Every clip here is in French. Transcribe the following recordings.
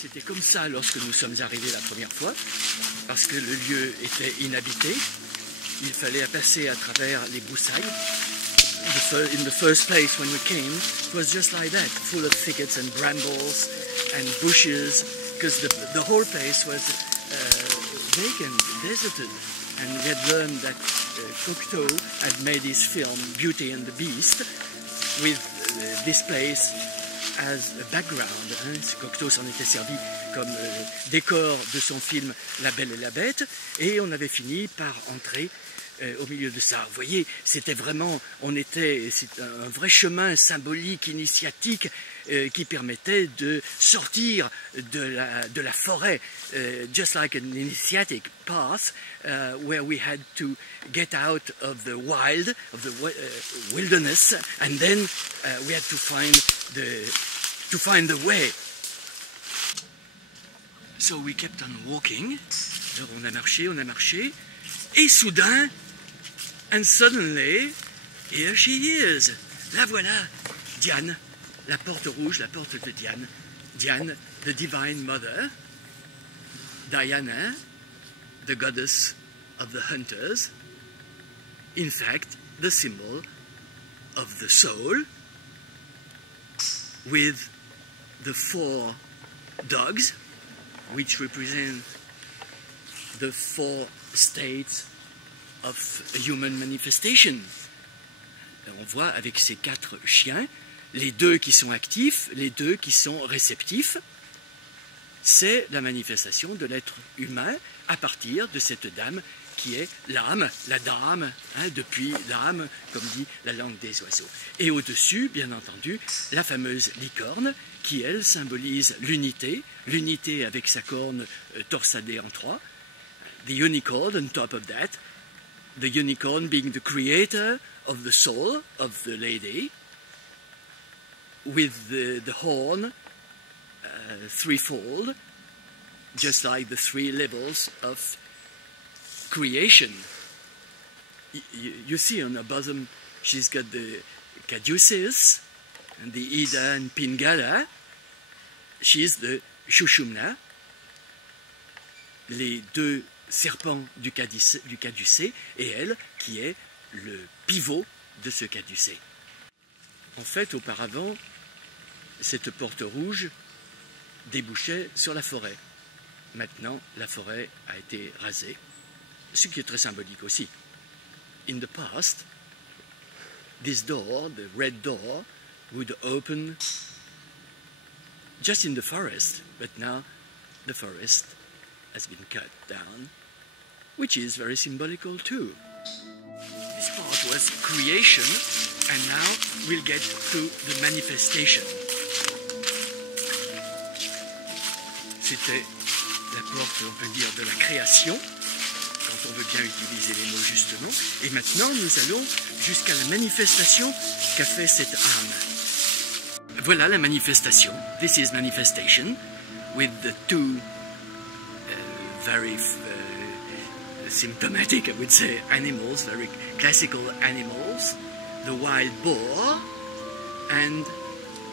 c'était comme ça lorsque nous sommes arrivés la première fois, parce que le lieu était inhabité. Il fallait passer à travers les broussailles. In the first place when we came, it was just like that, full of thickets and brambles and bushes, because the whole place was vacant, deserted. And we had learned that Cocteau had made his film Beauty and the Beast with this place as a background. Cocteau s'en était servi comme décor de son film La Belle et la Bête, et on avait fini par entrer au milieu de ça. Vous voyez, c'était vraiment, c'est un vrai chemin symbolique, initiatique, qui permettait de sortir de la forêt, just like an initiatic path, where we had to get out of the wild, of the wilderness, and then we had to find the way. So we kept on walking. Alors on a marché, et soudain, and suddenly, here she is. La voilà, Diane, la porte rouge, la porte de Diane. Diane, the Divine Mother. Diana, the goddess of the hunters. In fact, the symbol of the soul, with the 4 dogs, which represent the 4 states of human manifestation. On voit avec ces 4 chiens, les 2 qui sont actifs, les 2 qui sont réceptifs. C'est la manifestation de l'être humain à partir de cette dame qui est l'âme, la dame, depuis l'âme, comme dit la langue des oiseaux. Et au-dessus, bien entendu, la fameuse licorne qui, elle, symbolise l'unité, l'unité avec sa corne torsadée en 3. The unicorn on top of that, the unicorn being the creator of the soul of the lady, with the horn threefold, just like the 3 levels of creation. You see on her bosom, she's got the Caduceus and the Ida and Pingala. She's the Shushumna, les 2 serpents du caducée, et elle qui est le pivot de ce caducée. En fait, auparavant, cette porte rouge débouchait sur la forêt. Maintenant, la forêt a été rasée, ce qui est très symbolique aussi. In the past, this door, the red door, would open just in the forest, but now the forest has been cut down, which is very symbolical too. This part was creation, and now we'll get to the manifestation. C'était la porte, on peut dire, de la création, quand on veut bien utiliser les mots justement. Et maintenant, nous allons jusqu'à la manifestation qu'a fait cette âme. Voilà la manifestation. This is manifestation, with the 2 very symptomatic, I would say, animals, very classical animals, the wild boar and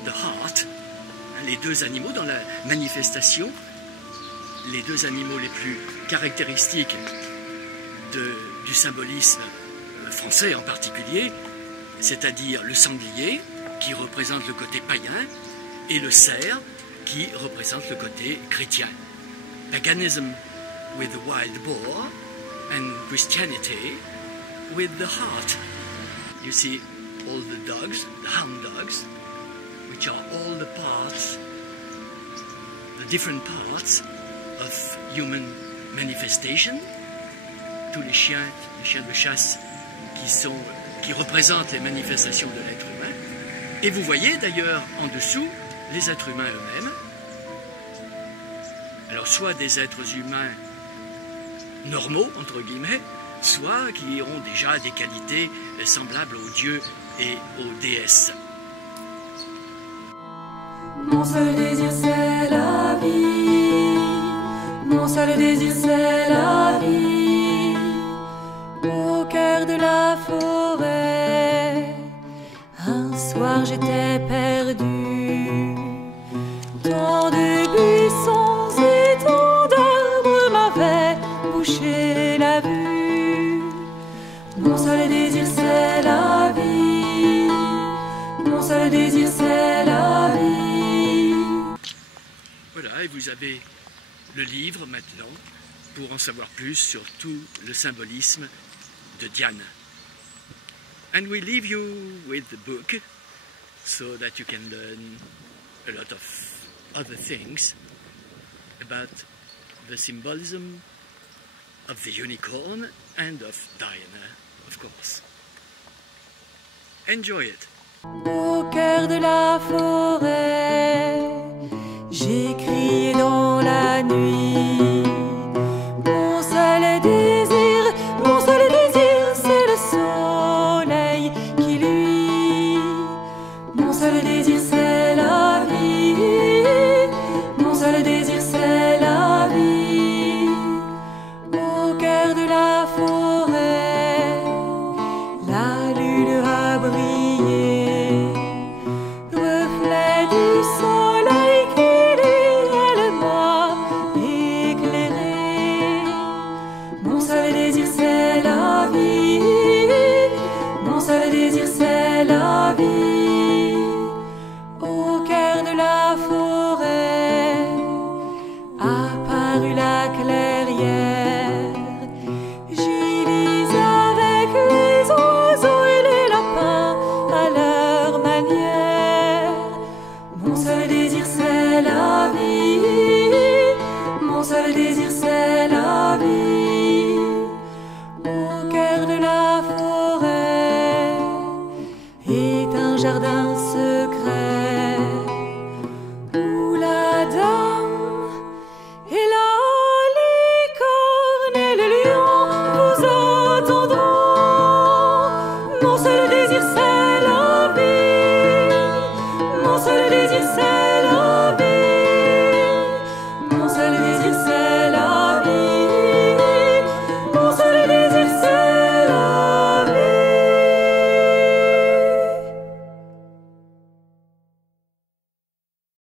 the hart. Les 2 animaux dans la manifestation, les 2 animaux les plus caractéristiques du symbolisme français en particulier, c'est-à-dire le sanglier, qui représente le côté païen, et le cerf, qui représente le côté chrétien. Paganism with the wild boar, and Christianity with the hart. You see all the dogs, the hound dogs, which are all the parts, the different parts of human manifestation. Tous les chiens de chasse qui représentent les manifestations de l'être humain. Et vous voyez d'ailleurs en dessous les êtres humains eux-mêmes. Alors soit des êtres humains normaux, entre guillemets, soit qui ont déjà des qualités semblables aux dieux et aux déesses. Mon seul désir c'est la vie, mon seul désir c'est la vie, au cœur de la forêt, un soir j'étais perdu, dans des buissons. Voilà, et vous avez le livre maintenant pour en savoir plus sur tout le symbolisme de Diane. And we leave you with the book so that you can learn a lot of other things about the symbolism of the unicorn and of Diana, of course. Enjoy it. Au cœur de la forêt, j'ai crié dans la nuit. Mon seul désir, c'est le soleil qui luit. Mon seul désir, c'est la vie. Mon seul désir,